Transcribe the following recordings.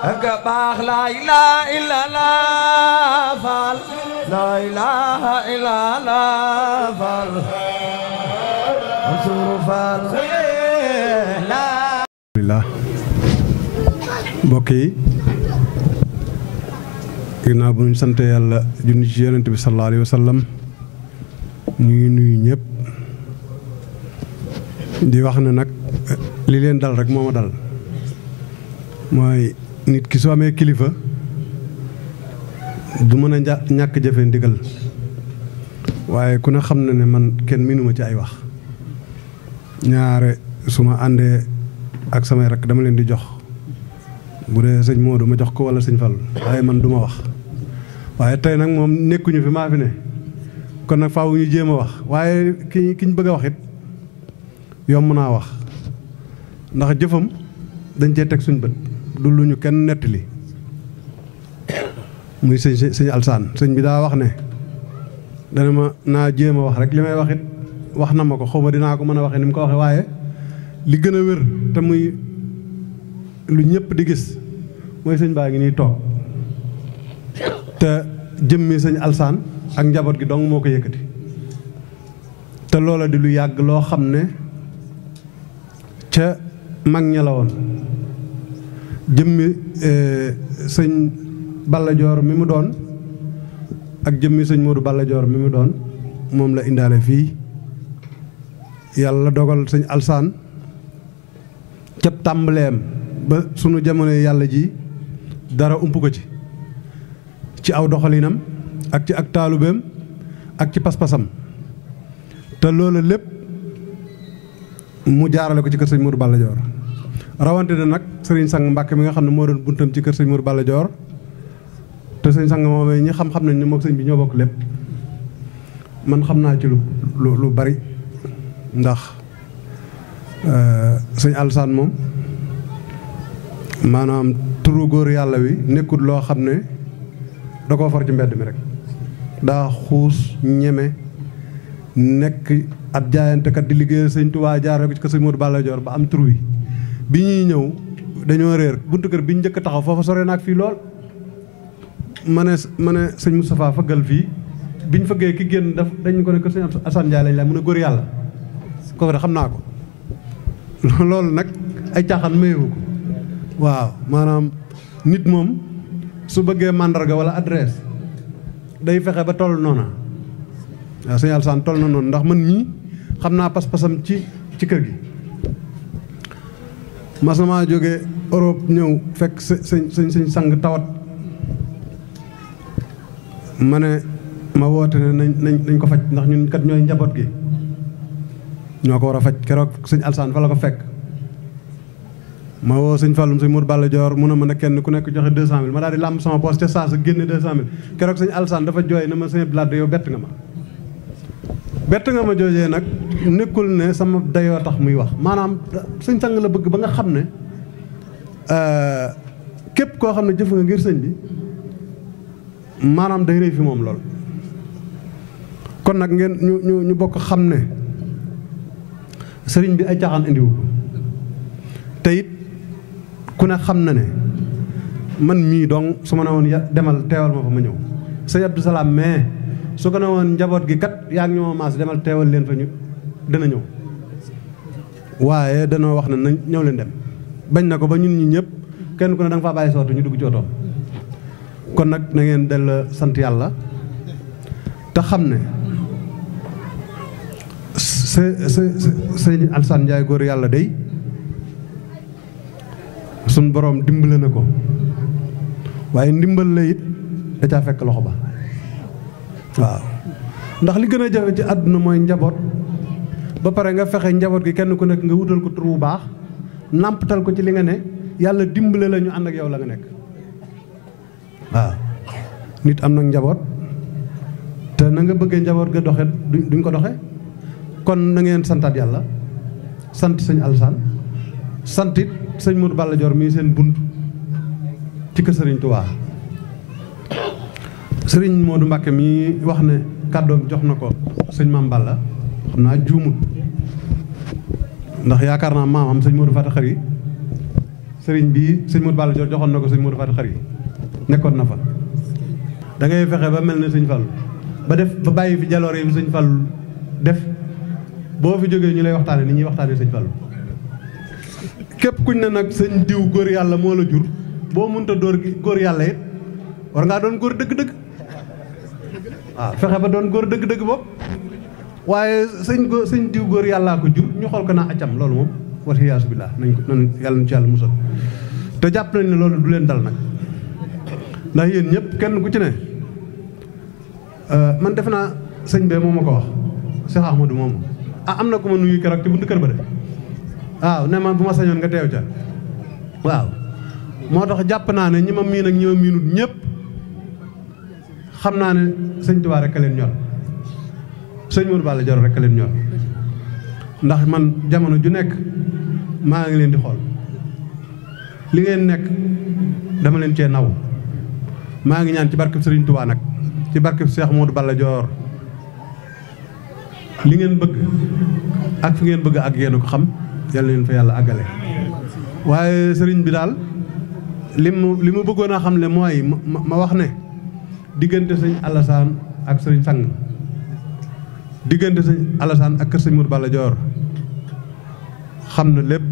ak baax la ilaha illallah Fall la ilaha illallah Fall Mansour Fall la alhamdulillah mbokk yi ginnaaw bu ñu sant yàlla junni ci yonent bi sallallahu alayhi wa sallam ñu ngi nuyu ñëpp di wax ne nag li leen dal rek moo ma dal mooy nit ki soo amee kilifa du mën a ñàkk jëfe ndigal waaye ku ne xam na ne man kenn minuma ci ay wax ñaare su ma àndee ak samay rakk dama leen di jox bu dee sëñ Modou ma jox ko wala sëñ Fall waaye man du ma wax waaye tey nag moom nekkuñu fi maa fi ne kon nag faaw ñu jéem a wax waaye ki ñu bëgg a wax it yomb naa wax ndax jëfam dañ cee teg suñ bët du lu ñu kenn nettali muy sëñ Alsaan sëñ bi daa wax ne dana ma naa jéem a wax rek li may wax it wax na ma ko xaw ma dinaa ko mën a waxee ni mu ko waxee waaye li gën a wér te muy lu ñëpp di gis mooy sëñ baa ngi nii toog te jëmmi sëñ Alsaan ak njaboot gi dong moo ko yëkkati te loola di lu yàgg loo xam ne ca mag ña la woon jëmmi sëñ Balla Joor mi mu doon ak jëmmi sëñ Modou Balla Joor mi mu doon moom la indaale fii yàlla dogal sëñ Alsaan ca tàmbaleem ba sunu jamono yàlla ji dara ump ko ci aw doxalinam ak ci ak taalubeem ak ci pas-pasam te loolu lépp mu jaarale ko ci kër sëñ Modou Balla Dior rawante na nag sëriñ Sang Mbàkke mi nga xam ne moo doon buntam ci kër sëñ Modou Balla Dior te sëñ Sang moom ñi xam-xam nañ ne moom sëñ bi ñoo bokk lépp man xam naa ci lu bari ndax sëñ Alsaan moom maanaam turu góor yàlla wi nekkul loo xam ne da koo far ci mbedd mi rek daa xuus ñeme nekk ab jaayantekat di liggéeyal sëñ Tuubaa jaaree ko ci kër sëñ Modou Balla Dior ba am tur wi bi ñuy ñëw dañoo réer buntu kër bi ñu njëkk a taxaw foofa sore naag fii lool ma ne sëñ Moustapha fëggal fii biñ fëggee ki génn dañ ko ne kër sëñ Assane Ndiaye lañ la mun a góor yàlla kooku de xam naa ko loolu nag ay caaxaan mayewu ko waaw maanaam nit moom su bëggee màndarga wala adresse day fexe ba toll noona waaw sëñ Alsaan toll na noonu ndax man mii xam naa pas-pasam ci kër gi mas na maa jóge Europe ñëw fekk sëñ sang tawat ma ne ma woote ne nañ ko faj ndax ñun kat ñooy njaboot gi ñoo ko war a faj keroog sëñ Alsaan fa la ko fekk ma woo sëñ Fallum sëñ Modou Balla Dior mu ne ma ne kenn ku nekk joxe 200000 ma daal di làmb sama poos ca saa sa génne 200000 keroog sëñ Alsaan dafa jooy na ma sëñ Blade yow bett nga ma joojee nag nekkul ne sama dayoo tax muy wax maanaam sëñ sang la bëgg ba nga xam ne képp koo xam ne jëf nga ngir sëñ bi maanaam day rëy fi moom lool kon nag ngeen ñu bokk xam ne sëriñ bi ay caaxaan indiwu ko te it ku ne xam na ne man mii dong su ma ne woon demal teewal ma fa ma ñëw sëñ Abdou Salaam mais su ko ne woon njaboot gi kat yaa ngi ñoo maas demal teewal leen fa ñu dana ñëw waaye danoo wax ne nañ ñëw leen dem bañ na ko ba ñun ñi ñëpp kenn ku ne da nga faa bàyyi sootu ñu dugg ci otoom kon nag na ngeen del sant yàlla te xam ne sëñ Alsaan Njaay góor yàlla day suñ boroom dimbale na ko waaye ndimbal la it da caa fekk loxo ba waaw ndax li gën a jafe ci àdduna mooy njaboot ba pare nga fexe njaboot gi kenn ku nekk nga wutal ko tur bu baax nàmpatal ko ci li nga ne yàlla dimbale la ñu ànd ak yow la nga nekk waaw nit am nag njaboot te na nga bëggee njaboot ga doxe duñ ko doxe kon na ngeen santaat yàlla sant sëñ Alsaan sant it sëñ Modou Balla Dior mii seen bunt ci kër sëriñ Tuubaa sëriñ Modou Mbacke mii wax ne kàddoom jox na ko sëñ Maam Balla xam naa juumut ndax yaakaar naa maamam sëñ Modou Fata Xari sëriñ bii sëñ Modou Balla Dior joxoon na ko sëñ Modou Faty Khary nekkoon na fa da ngay fexe ba mel ne sëñ Fallu ba def ba bàyyi fi jaloor yi sëñ Fallu def boo fi jógee ñu lay waxtaane ni ñuy waxtaane sëñ Fallu képp kuñ ne nag sëñ diw góor yàlla moo la jur boo mënta góor yàlla it war ngaa doon góor dëgg-dëgg waaw fexe ba doon góor dëgg-dëgg bopp waaye sëñ diw góor yàllaa ko jur ñu xool ko naa accam loolu moom waliyaasu billaah nañ ko nan yàlla na ci yàlla musal te jàpp nañ ne loolu du leen dal nag ndax yéen ñëpp kenn ku ci ne man defe naa sëñ bee moom ma ko wax Cheikh Ahmadou moom am na ko ma nuyu keroog ci buntu kër ba de waaw ne ma bu ma sañoon nga teew ca waaw moo tax jàpp naa ne ñi ma miin ak ñi ma miinut ñëpp xam naa ne sëñ Tuubaa rek a leen ñor sëñ Modou Balla Dior rek a leen ñor ndax man jamono ju nekk maa ngi leen di xool li ngeen nekk dama leen cee naw maa ngi ñaan ci barkeb Sëriñ Tuubaa nag ci barkeb Cheikh Modou Balla Dior li ngeen bëgg ak fi ngeen bëgg ak yéen ko xam yàlla leen fa yàlla àggale waaye sëriñ bi daal li mu bëggoon a xam le mooy ma wax ne diggante sëñ Alassane ak sëriñ Sang diggante sëñ Alassane ak kër sëñ Modou Balla Dior xam na lépp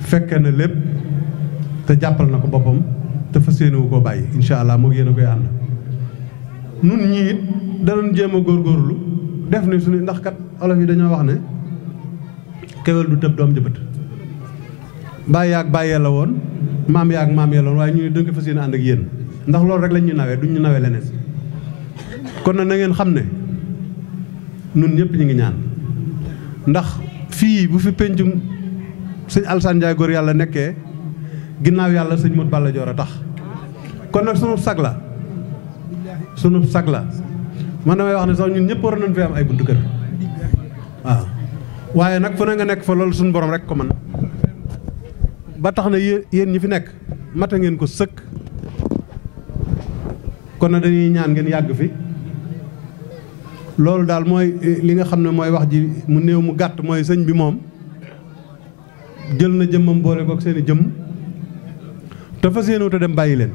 fekke na lépp te jàppal na ko boppam te fas yéene wu koo bàyyi incha allah moo yéen a koy ànd nun ñii it danañ jéem a góorgóorlu def ni suñu ndax kat olof yi dañoo wax ne kewel du tëb doom jëbët bàyyi yaag bàyyee la woon maam yaag maam yee la woon waaye ñu ne dañ ko fas yéene ànd ak yéen ndax loolu rek lañ ñu nawee duñ ñu nawee leneen kon nag na ngeen xam ne nun ñëpp ñu ngi ñaan ndax fii bu fi pencum sëñ Alassane Ndiaye góor yàlla nekkee ginnaaw yàlla sëñ Modou Balla Dior a tax kon nag sunu sag la man damay wax ne sax ñun ñëpp war nañ fi am ay buntu kër waaw waaye nag fu ne nga nekk fa loolu suñu borom rek ko man ba tax na yéen ñi fi nekk mata ngeen ko sëkk kon nag dañuy ñaan ngeen yàgg fi loolu daal mooy li nga xam ne mooy wax ji mu néew mu gàtt mooy sëñ bi moom jël na jëmmam boole kook seeni jëmm te fas yéene te dem bàyyi leen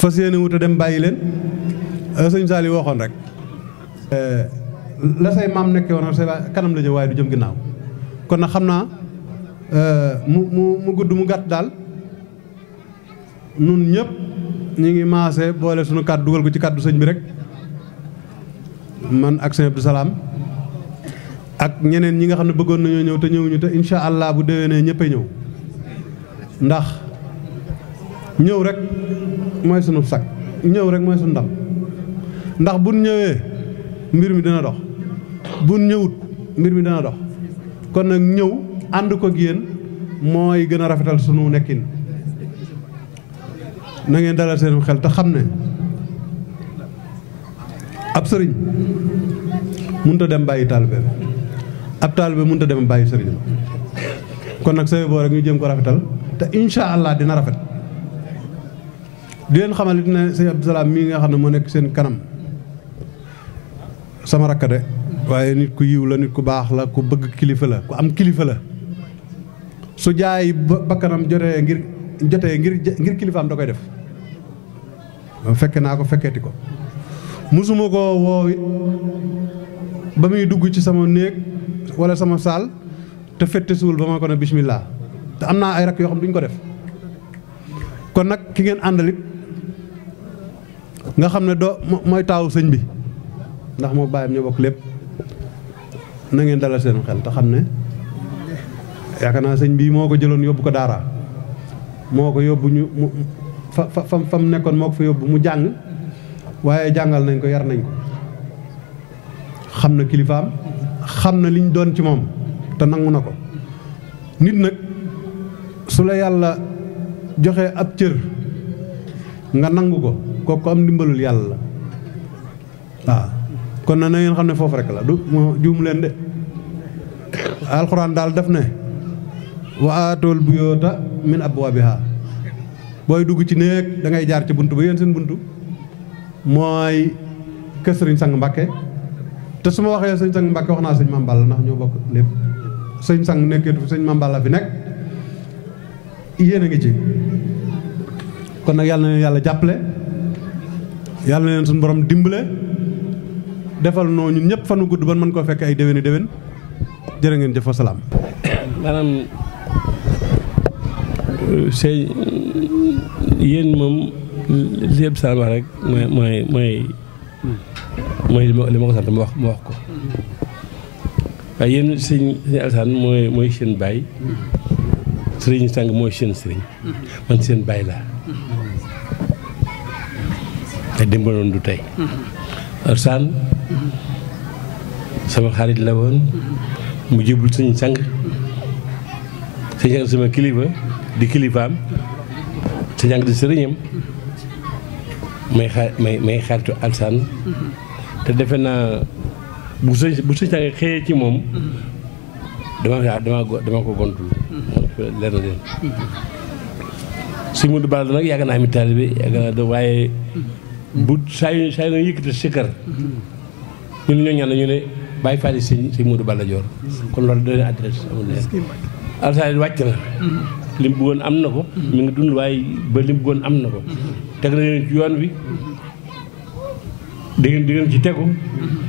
fas yéene wut a dem bàyyi leen sëñ Saali waxoon rek la say maam nekkee woon say kanam la jëm waaye du jëm ginnaaw kon nag xam naa mu gudd mu gàtt daal nun ñëpp ñu ngi maase boole suñu kàddu dugal ko ci kàddu sëñ bi rek man ak sëñ Abdou Salaam ak ñeneen ñi nga xam ne bëggoon nañoo ñëw te ñëwuñu te incha allah bu déwénee ñëppay ñëw ndax ñëw rek mooy sunu sag ñëw rek mooy sunu ndam ndax buñ ñëwee mbir mi dina dox buñ ñëwut mbir mi dina dox kon nag ñëw ànd ko ak yéen mooy gën a rafetal sunu nekkin na ngeen dalal seen xel te xam ne ab sëriñ mënut a dem bàyyi taalibe ab taalibe mënut a dem bàyyi sëriñ kon nag say boo rek ñu jéem ko rafetal te incha allah dina rafet di leen xamal it ne sëñ Abdou Salaam mii nga xam ne moo nekk seen kanam sama rakk de waaye nit ku yiw la nit ku baax la ku bëgg kilifa la ku am kilifa la su jaay bakkanam jotee ngir kilifaam da koy def fekke naa ko fekkeeti ko musuma ko woo ba muy dugg ci sama néeg wala sama saal te fette suul ba ma ko ne bismillah te am naa ay rakk yoo xam duñ ko def kon nag ki ngeen àndalit nga xam ne mooy taawu sëñ bi ndax moo bàyyam ñoo bokk lépp na ngeen dalal seen xel te xam ne yaakaar naa sëñ bii moo ko jëloon yóbbu ko daara moo ko yóbbu ñu fa mu nekkoon moo ko fa yóbbu mu jàng waaye jàngal nañ ko yar nañ ko xam na kilifaam xam na liñ doon ci moom te nangu na ko nit nag su la yàlla joxe ab cër nga nangu ko kooku am ndimbalul yàlla la waaw kon na ngeen xam ne foofu rek la du moo juum leen de alxuraan daal def ne wa aatool buyoota min abwaabiha booy dugg ci néeg da ngay jaar ci buntu ba yéen seen buntu mooy kër sëriñ Sang Mbàkke te su ma waxee sëriñ Sang Mbàkke wax naa sëñ Maam Balla ndax ñoo bokk lépp sëñ sang nekkeetu fi sëñ Mame Balla fi nekk yéen a ngi ci kon nag yàlla na leen yàlla jàppale yàlla na leen suñu borom dimbale defal noo ñun ñëpp fanu gudd ban mën koo fekk ay déwéni déwén jërë ngeen jëf wa salaam. maanaam sëñ yéen moom li yëpp saa wax rek mooy li ma ko sant ma wax ko waaye yéen sëñ Alassane mooy seen baay sëriñ sang mooy seen sëriñ man seen baay laa te dimbaloon du tey Alassane sama xarit la woon mu jébul sëñ sang sama kilifa di kilifaam sëñ sang di sëriñam may xaritu Alassane te defe naa bu sëñ sang xëyee ci moom dama ko gontul leer na leen sëñ Modou Balla nag yàgg naa mi taalibe yàgg naa da waaye bu saa yu na yëkkati sikkar ñu ne ñoo ñaan ñu ne bàyyi faali sëñ Modou Balla Dior kon loolu da leen adresse amul leen Alassane wàcc na li mu bëggoon am na ko mi ngi dund waaye ba li mu bëggoon am na ko teg na leen ci yoon wi di ngeen ci tegu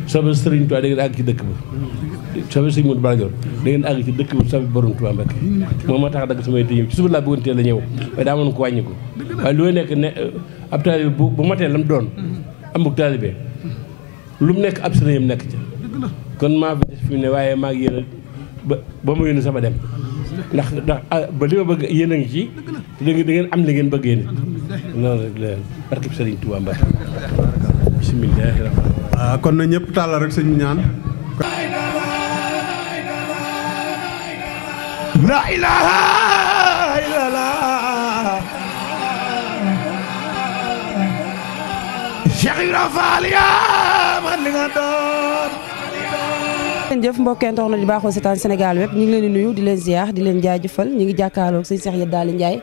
soobee Sëriñ Tuubaa da ngeen àgg ci dëkk ba soobee sëñ Modou Balla Dior da ngeen àgg ci dëkk ba soobee borom Tuubaa Mbàkke moom moo tax dagg samay tëjëm ci suba laa bëggoon teel a ñëw waaye daa mën ko wàññi ko waaye lu nekk ne ab taalibe bu matee lam doon amuk taalibe lu mu nekk ab sëriñam nekk ca kon maa fi des fi ne waaye maa ngi yéen ba ma yónni sama dem ndax ba li ma bëgg yéen a ngi ci da ngeen am li ngeen bëgg yéen noonu rek la barke Sëriñ Tuubaa Mbàkke bismillaahi rahmaani kon na ñëpp tàllal rek sëñ ñaan la ilaha illallah Cheikh Ibra Fall yaa man li nga doon jëf mbokkeen tax na di baaxoo seetaan Sénégal wépp ñu ngi leen di nuyu di leen ziar di leen jaajëfal ñu ngi jàkkaarloog sëñ Cheikh Yadaly Ndiaye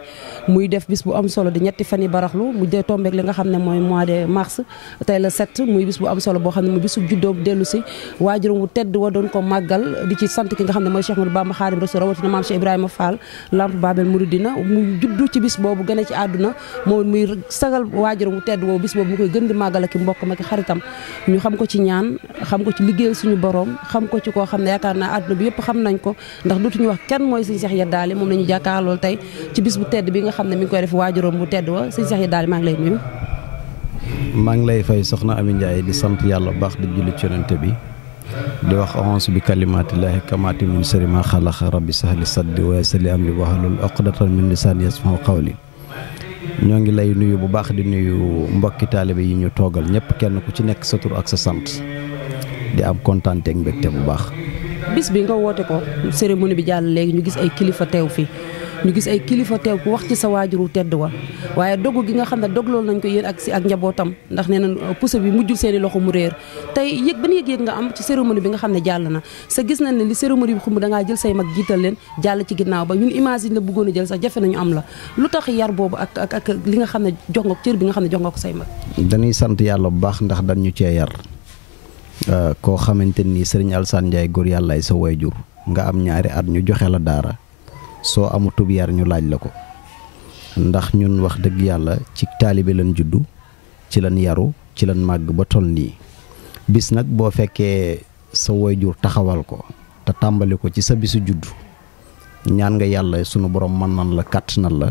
muy def bis bu am solo di ñetti fan yi baraxlu mu dee tombeek li nga xam ne mooy mois de mars tey la 7 muy bis bu am solo boo xam ne muy bisu juddoom dellu si waajuram wu tedd wa doon ko màggal di ci sant ki nga xam ne mooy Cheikh Ahmadou Bamba Khadim Rassoul rawatina maam Cheikh Ibrahima Fall Lamp Babel Mouridina mu juddu ci bis boobu gën a ci àdduna moom muy sagal waajuram wu tedd woowu bis boobu mu koy gën di màggal ak mbokkam ak xaritam ñu xam ko ci ñaan xam ko ci liggéeyal suñu borom xam ko ci koo xam ne yaakaar naa àdduna bi yëpp xam nañ ko ndax dootuñu wax kenn mooy sëñ Cheikh Yadaly moom la ñu jàkkaar loolu tey ci bis bu tedd bi nga xam ne mi ngi koy def waajuram bu tedd wa sëñ Cheikh Yadaly maa ngi lay nuyu. maa ngi lay fay soxna Ami Ndiaye di sant yàlla baax di julli ci yonent bi di wax a'uuzu bi kalimaatillaahi kamaati min sharri maa xalaqa rabbi sahli sadri wa yassir li amri wahlul uqdatan min lisaani yafqahu qawli ñoo ngi lay nuyu bu baax di nuyu mbokki taalibe yi ñu toogal ñëpp kenn ku ci nekk sa tur ak sa sant di am kontaan ak mbégte bu baax. bis bi nga woote ko cérémonie bi jàll léegi ñu gis ay kilifa teew fi ñu gis ay kilifa teew ku wax ci sa waajuru tedd wa waaye dogu gi nga xam ne dog loolu nañ ko yéen ak njabootam ndax nee na puso bi mujjul seeni loxo mu réer tey ban yëg-yëg nga am ci cérémonie bi nga xam ne jàll na sa gis nañ ne li cérémonie bi xumb da ngaa jël say mag jiital leen jàll ci ginnaaw ba ñun imagine la bëggoon a jël sax jafe nañu am la lu tax yar boobu ak li nga xam ne jox nga ko cër bi nga xam ne jox nga ko say mag. dañuy sant yàlla bu baax ndax dañ ñu cee yar koo xamante ni sëriñ Alassane Ndiaye góor yàllaay sa waajur nga am ñaari at ñu joxe la daara soo amutub yar ñu laaj la ko ndax ñun wax dëgg yàlla ci taalibe lañ juddu ci lañ yaru ci lañ màgg ba toll nii bis nag boo fekkee sa waajur taxawal ko te tàmbali ko ci sa bisu juddu ñaan nga yàlla sunu borom mën nan la kàttanal la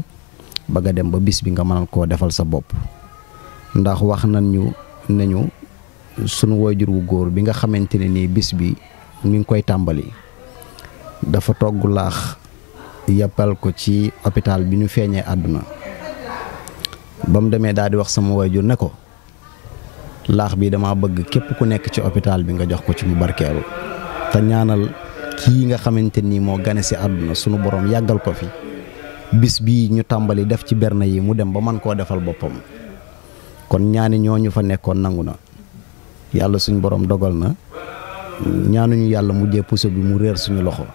ba nga dem ba bis bi nga mënal koo defal sa bopp ndax wax nañ ñu ne ñu sunu waajur wu góor bi nga xamante ne nii bis bi mi ngi koy tàmbali dafa togg laax yàppal ko ci hôpital bi ñu feeñee àdduna ba mu demee daal di wax sama waajur ne ko laax bi dama bëgg képp ku nekk ci hôpital bi nga jox ko ci mu barkeelu te ñaanal kii nga xamante nii moo gane si àdduna sunu borom yàggal ko fi bis bii ñu tàmbali def ci berne yi mu dem ba man koo defal boppam kon ñaani ñooñu fa nekkoon nangu na yàlla suñu borom dogal na ñaanuñu yàlla mujjee puso bi mu réer suñu loxo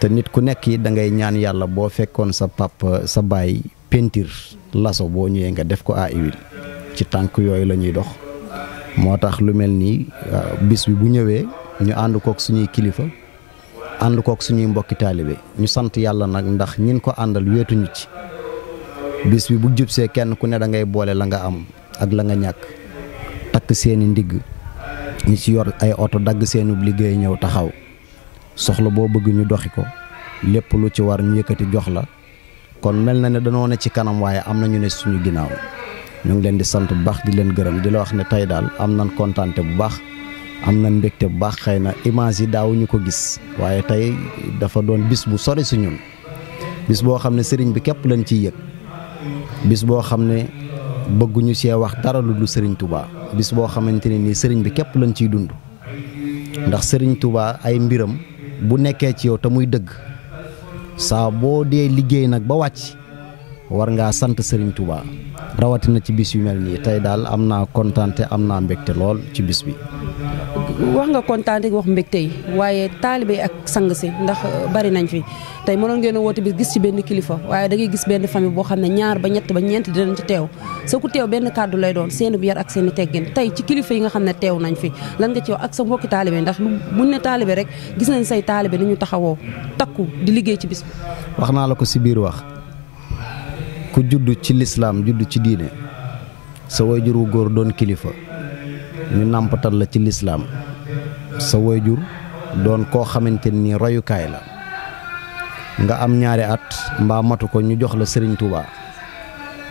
te nit ku nekk yi da ngay ñaan yàlla boo fekkoon sa papa sa baay peinture laso boo ñëwee nga def ko à huile ci tànk yooyu la ñuy dox moo tax lu mel nii bis bi bu ñëwee ñu ànd kook suñuy kilifa ànd kook suñuy mbokki taalibe ñu sant yàlla nag ndax ñin ko àndal wéetuñu ci bis bi bu jubsee kenn ku ne da ngay boole la nga am ak la nga ñàkk takk seeni ndigg ñi ci yor ay oto dagg seenu liggéey ñëw taxaw soxla boo bëgg ñu doxi ko lépp lu ci war ñu yëkkati jox la kon mel na ne danoo ne ci kanam waaye am na ñu ne suñu ginnaaw ñu ngi leen di sant bu baax di leen gërëm di la wax ne tey daal am nañ kontaante bu baax am nañ mbégte bu baax xëy na image yi daawuñu ko gis waaye tey dafa doon bis bu sori si ñun bis boo xam ne sëriñ bi képp lañ ciy yëg bis boo xam ne bëgguñu see wax dara lu dul sëriñ Touba bis boo xamante ne nii sëriñ bi képp lañ ciy dund ndax sëriñ Touba ay mbiram bu nekkee ci yow te muy dëgg saa boo dee liggéey nag ba wàcc war ngaa sant sëriñ Touba rawatina ci bis yu mel nii tey daal am naa kontaante am naa mbégte lool ci bis bi. wax nga kontaante wax mbégte yi waaye taalibe ak sang si ndax bari nañ fi tey mënoon ngeen a woote bis gis ci benn kilifa waaye da ngay gis benn famille boo xam ne ñaar ba ñett ba ñeent dinañ ci teew sa ku teew benn kàddu lay doon seen bu yar ak seen i teggin tey ci kilifa yi nga xam ne teew nañ fi lan nga ci wax ak sa mbokki taalibe ndax buñ ne taalibe rek gis nañ say taalibe ni ñu taxawoo takku di liggéey ci bis bi. wax naa la ko si biir wax ku judd ci lislaam judd ci diine sa wayjur wu góor doon kilifa ñu nàmpatal la ci lislaam sa wayjur doon koo xamante ni royukaay la nga am ñaari at mbaa matu ko ñu jox la Serigne Touba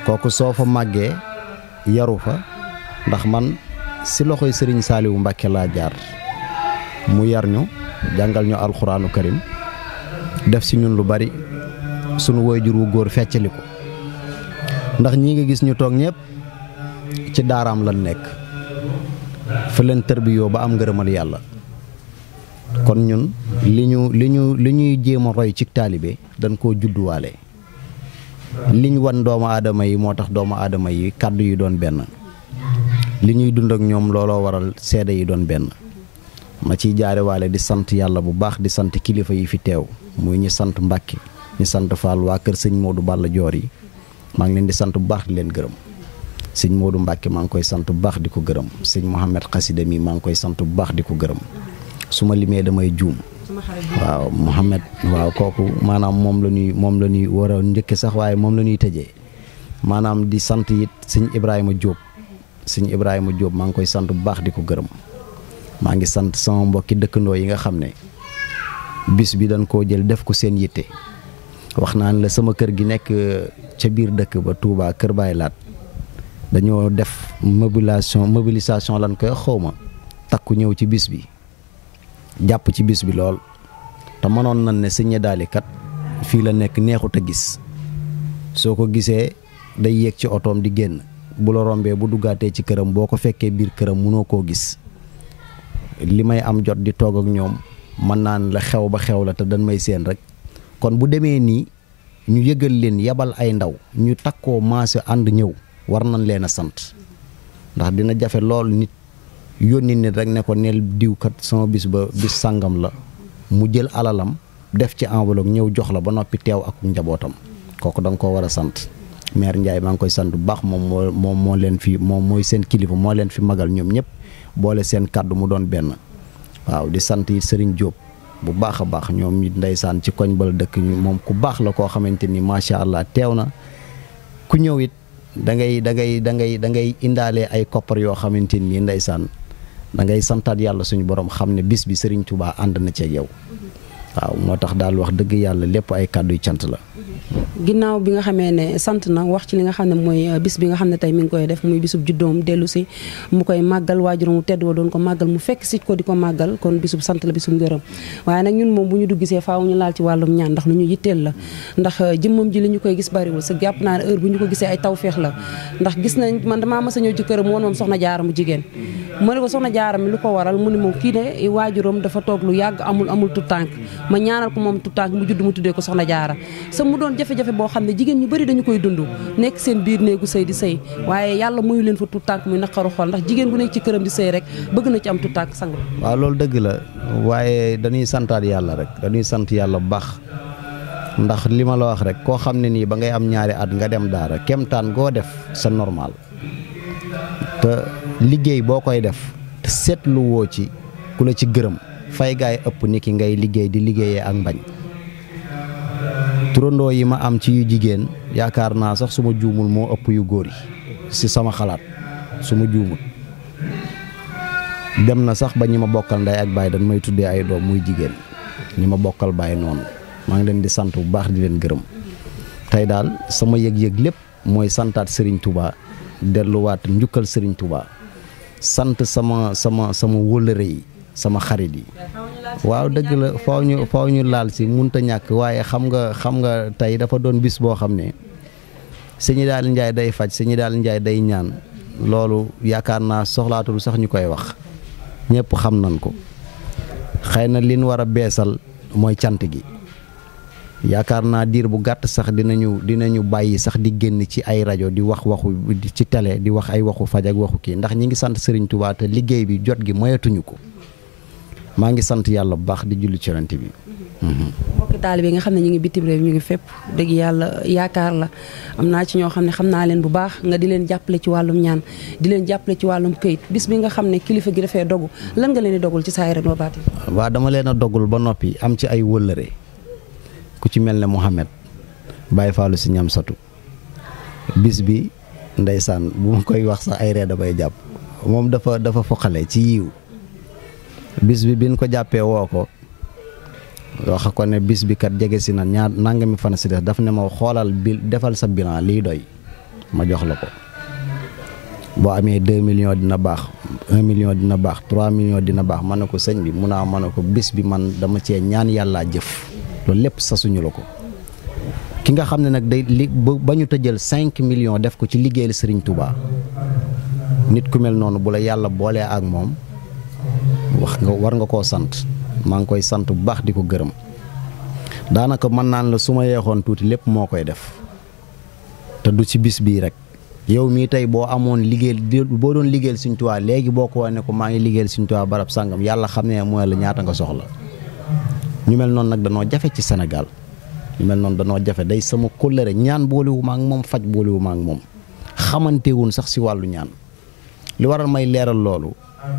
kooku soo fa màggee yaru fa ndax man si loxoy Serigne Saliou Mbacké laa jaar mu yar ñu jàngal ñu alxuraanu karim def si ñun lu bari sunu wayjur wu góor feccali ko ndax ñii nga gis ñu toog ñëpp ci daaraam lan nekk fa leen tërbiyoo ba am ngërëmal yàlla kon ñun li ñuy jéem a roy ci taalibe dañ koo judduwaale liñ wan doomu aadama yi moo tax doomu aadama yi kàddu yi doon benn li ñuy dund ak ñoom looloo waral seede yi doon benn ma ciy jaarewaale di sant yàlla bu baax di sant kilifa yi fi teew muy ñi sant Mbàkke ñi sant Fall waa kër sëñ Modou Balla Joor yi maa ngi leen di sant bu baax di leen gërëm sëñ Modou Mbacke maa ngi koy sant bu baax di ko gërëm sëñ Mouhamed Xasida mi maa ngi koy sant bu baax di ko gërëm su ma limee damay juum waaw Mouhamed waaw kooku maanaam moom la ñuy war a njëkke sax waaye moom la ñuy tëjee maanaam di sant it sëñ Ibrahima Diop maa ngi koy sant bu baax di ko gërëm maa ngi sant sama mbokki dëkkandoo yi nga xam ne bis bi dañ koo jël def ko seen yitte wax naan la sama kër gi nekk ca biir dëkk ba Touba Kër Baay Laat dañoo def mobilisation lan koy xawma takku ñëw ci bis bi jàpp ci bis bi lool te mënoon nañ ne sëñ daali kat fii la nekk neexut a gis soo ko gisee day yéeg ci otoom di génn bu la rombee bu duggaatee ci këram boo ko fekkee biir këram mënoo koo gis li may am jot di toog ak ñoom mën naan la xew ba xew la te dañ may seen rek kon bu demee nii ñu yëgal leen yabal ay ndaw ñu takkoo maase ànd ñëw war nañ leen a sant ndax dina jafe lool nit yónni nit rek ne ko neel diwkat sama bis ba bis sàngam la mu jël alalam def ci enveloppe ñëw jox la ba noppi teew ak njabootam kooku da nga koo war a sant maire Ndiaye maa ngi koy sant bu baax moom moo leen fi moom mooy seen kilifa moo leen fi magal ñoom ñëpp boole seen kàddu mu doon benn waaw di sant it Serigne Diop bu baax a baax ñoom it ndeysaan ci koñ bala dëkk moom ku baax la koo xamante ni macha allah teew na ku ñëw it da ngay indaale ay koppar yoo xamante ni ndeysaan da ngay santaat yàlla suñu borom xam ne bis bi Serigne Touba ànd na ceeg yow waaw moo tax daal wax dëgg yàlla lépp ay kàddu yu cant la. ginnaaw bi nga xamee ne sant na wax ci li nga xam ne mooy bis bi nga xam ne tey mi ngi koy def muy bisub juddoom dellu si mu koy màggal waajuram mu tedd wa doon ko màggal mu fekk si ko di ko màggal kon bisub sant la bisub ngërëm waaye nag ñun moom bu ñu duggisee faaw ñu laal ci wàllum ñaan ndax lu ñu yitteel la ndax jëmmam ji li ñu koy gis bariwul sa jàpp naa ne heure bu ñu ko gisee ay tawféex la ndax gis nañ man damaa mas a ñëw ci këram woon moom soxna Jaara mu jigéen ma ne ko soxna Jaara mi lu ko waral mu ne moom kii ne waajuram dafa toog lu yàgg amul tutànk ma ñaanal ko moom tutànk mu judd mu tuddee ko soxna Jaara sa mu doon jafe-jafe boo xam ne jigéen ñu bari dañu koy dund nekk seen biir néegu sëy di sëy waaye yàlla mayu leen fa tutànk muy naqaru xol ndax jigéen bu nekk ci këram di sëy rek bëgg na ci am tutànk sang waaw loolu dëgg la waaye dañuy santaat yàlla rek dañuy sant yàlla bu baax ndax li ma la wax rek koo xam ne nii ba ngay am ñaari at nga dem daara kemtaan goo def c'est normal te liggéey boo koy def te seetlu woo ci ku la ci gërëm fay gaay ëpp ni ki ngay liggéey di liggéeyee ak mbañ turandoo yi ma am ci yu jigéen yaakaar naa sax su ma juumul moo ëpp yu góor yi si sama xalaat su ma juumul dem na sax ba ñi ma bokkal ndey ak baay dañ may tuddee ay doom muy jigéen ñi ma bokkal baay noonu maa ngi leen di sant bu baax di leen gërëm tey daal sama yëg-yëg lépp mooy santaat Serigne Touba delluwaat njukkal Serigne Touba sant sama wóllëre yi sama xarit yi waaw dëgg la faaw ñu laal si munta ñàkk waaye xam nga tey dafa doon bis boo xam ne Sëñ Daali Njaay day faj Sëñ Daali Njaay day ñaan loolu yaakaar naa soxlaatul sax ñu koy wax ñëpp xam nañ ko xëy na li ñu war a beesal mooy cant gi yaakaar naa diir bu gàtt sax dinañu bàyyi sax di génn ci ay rajo di wax waxu ci télé di wax ay waxu faj ak waxu kii ndax ñi ngi sant Serigne Touba te liggéey bi jot gi moyatuñu ko maa ngi sant yàlla bu baax di julli ci Yonent bi. mbokki taalibe yi nga xam ne ñu ngi bitim réew ñu ngi fépp dëgg yàlla yaakaar la am naa ci ñoo xam ne xam naa leen bu baax nga di leen jàppale ci wàllum ñaan di leen jàppale ci wàllum këyit bis bi nga xam ne kilifa gi dafay dogu lan nga leen di dogul ci saa yore baati. waaw dama leen a dogul ba noppi am ci ay wëllëre ku ci mel ne Mouhamed Baye Fallou si ñam satu bis bi ndeysaan bu ma koy wax sax ay ree damay jàpp moom dafa foqale ci yiw bis bi biñ ko jàppee woo ko wax ko ne bis bi kat jege si na ñaar nangami fan si des daf ne ma xoolal bi defal sa bilan lii doy ma jox la ko boo amee 2 millions dina baax 1 million dina baax 3 millions dina baax ma ne ko sëñ bi mun naa ma ne ko bis bi man dama cee ñaan yàllaa jëf loolu lépp sasuñu la ko ki nga xam ne nag day ba ñu tëjal 5 millions def ko ci liggéeyal Serigne Touba nit ku mel noonu bu la yàlla boolee ak moom war nga koo sant maa ngi koy sant bu baax di ko gërëm daanaka mën naan la su ma yeexoon tuuti lépp moo koy def te du ci bis bii rek yow mii tey boo amoon boo doon liggéeyal Serigne Touba léegi boo ko wane ko maa ngi liggéeyal Serigne Touba barab sàngam yàlla xam ne mooy la ñaata nga soxla ñu mel noonu nag danoo jafe ci Sénégal ñu mel noonu danoo jafe day sama kóllëre ñaan boolewu ma ak moom faj boolewu ma ak moom xamantewun sax si wàllu ñaan li waral may leeral loolu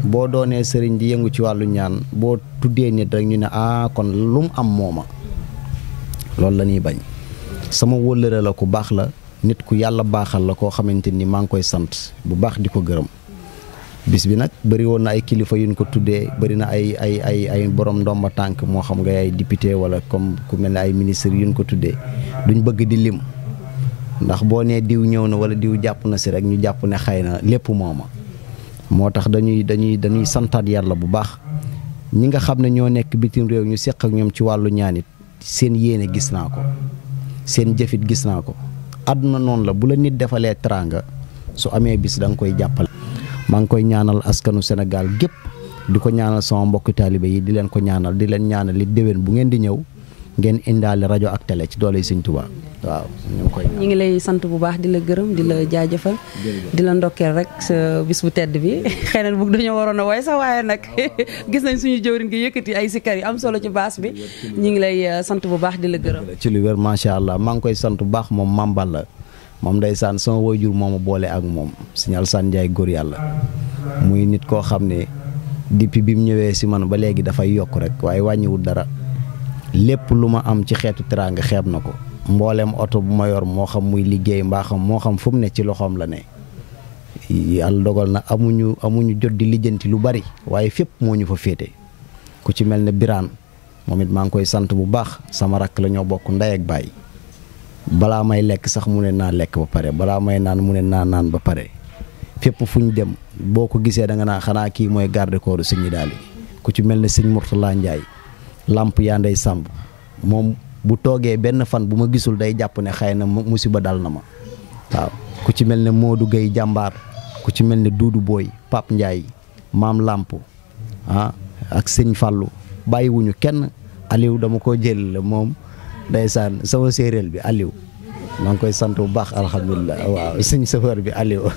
boo doonee sëriñ di yëngu ci wàllu ñaan boo tuddee nit rek ñu ne kon lu mu am mooma loolu la ñuy bañ sama wóllëre la ku baax la nit ku yàlla baaxal la koo xamante ni maa ngi koy sant bu baax di ko gërëm bis bi nag bëri woon na ay kilifa yuñ ko tuddee bëri na ay borom ndomba tànk moo xam nga ay député wala comme ku mel ne ay ministre yuñ ko tuddee duñ bëgg di lim ndax boo nee diw ñëw na wala diw jàpp na si rek ñu jàpp ne xëy na lépp mooma moo tax dañuy santaat yàlla bu baax ñi nga xam ne ñoo nekk bitim réew ñu seq ak ñoom ci wàllu ñaanit seen yéene gis naa ko seen jëfit gis naa ko àdduna noonu la bu la nit defalee teraanga su amee bis da nga koy jàppale maa ngi koy ñaanal askanu Sénégal gépp di ko ñaanal sama mbokki taalibe yi di leen ko ñaanal di leen ñaanal li déwén bu ngeen di ñëw ngeen indaale rajo ak télé ci doole Sëñ Tuubaa waaw ñu ngi lay sant bu baax di la gërëm di la jaajëfal di la ndokkeel rek sa bis bu tedd bi xëy na bu dañoo waroon a way sax waaye nag gis nañ suñu jëwriñ gi yëkkati ay sikkar yi am solo ci baas bi ñu ngi lay sant bu baax di la gërëm ci lu wér macha allah maa ngi koy sant bu baax moom Mambal la moom ndeysaan sama waajur moo ma boole ak moom Sëñ Alsaan Njaay góor yàlla muy nit koo xam ne depuis bi mu ñëwee si man ba léegi dafay yokk rek waaye wàññiwul dara lépp lu ma am ci xeetu teraanga xeeb na ko mbooleem oto bu ma yor moo xam muy liggéey mbaa xam moo xam fu mu ne ci loxoom la ne yàlla dogal na amuñu jot di lijjanti lu bari waaye fépp moo ñu fa féete ku ci mel ne Biraan moom it maa ngi koy sant bu baax sama rakk la ñoo bokk ndey ak baay balaa may lekk sax mu ne naa lekk ba pare balaa may naan mu ne naa naan ba pare fépp fu ñu dem boo ko gisee da nga naa xanaa kii mooy garde corps Sëñ Daali ku ci mel ne Sëñ Murtala Njaay làmp yaa ndey sàmb moom bu toogee benn fan bu ma gisul day jàpp ne xëy na musiba dal na ma waaw ku ci mel ne Modou Gueye jàmbaar ku ci mel ne Doudou Boy Pape Ndiaye maam làmp ak Sëñ Fallou bàyyiwuñu kenn Aliou dama ko jël la moom ndeysaan sama séeréel bi Aliou maa ngi koy sant bu baax alhamdulilah waaw sëñ chauffeur bi Aliou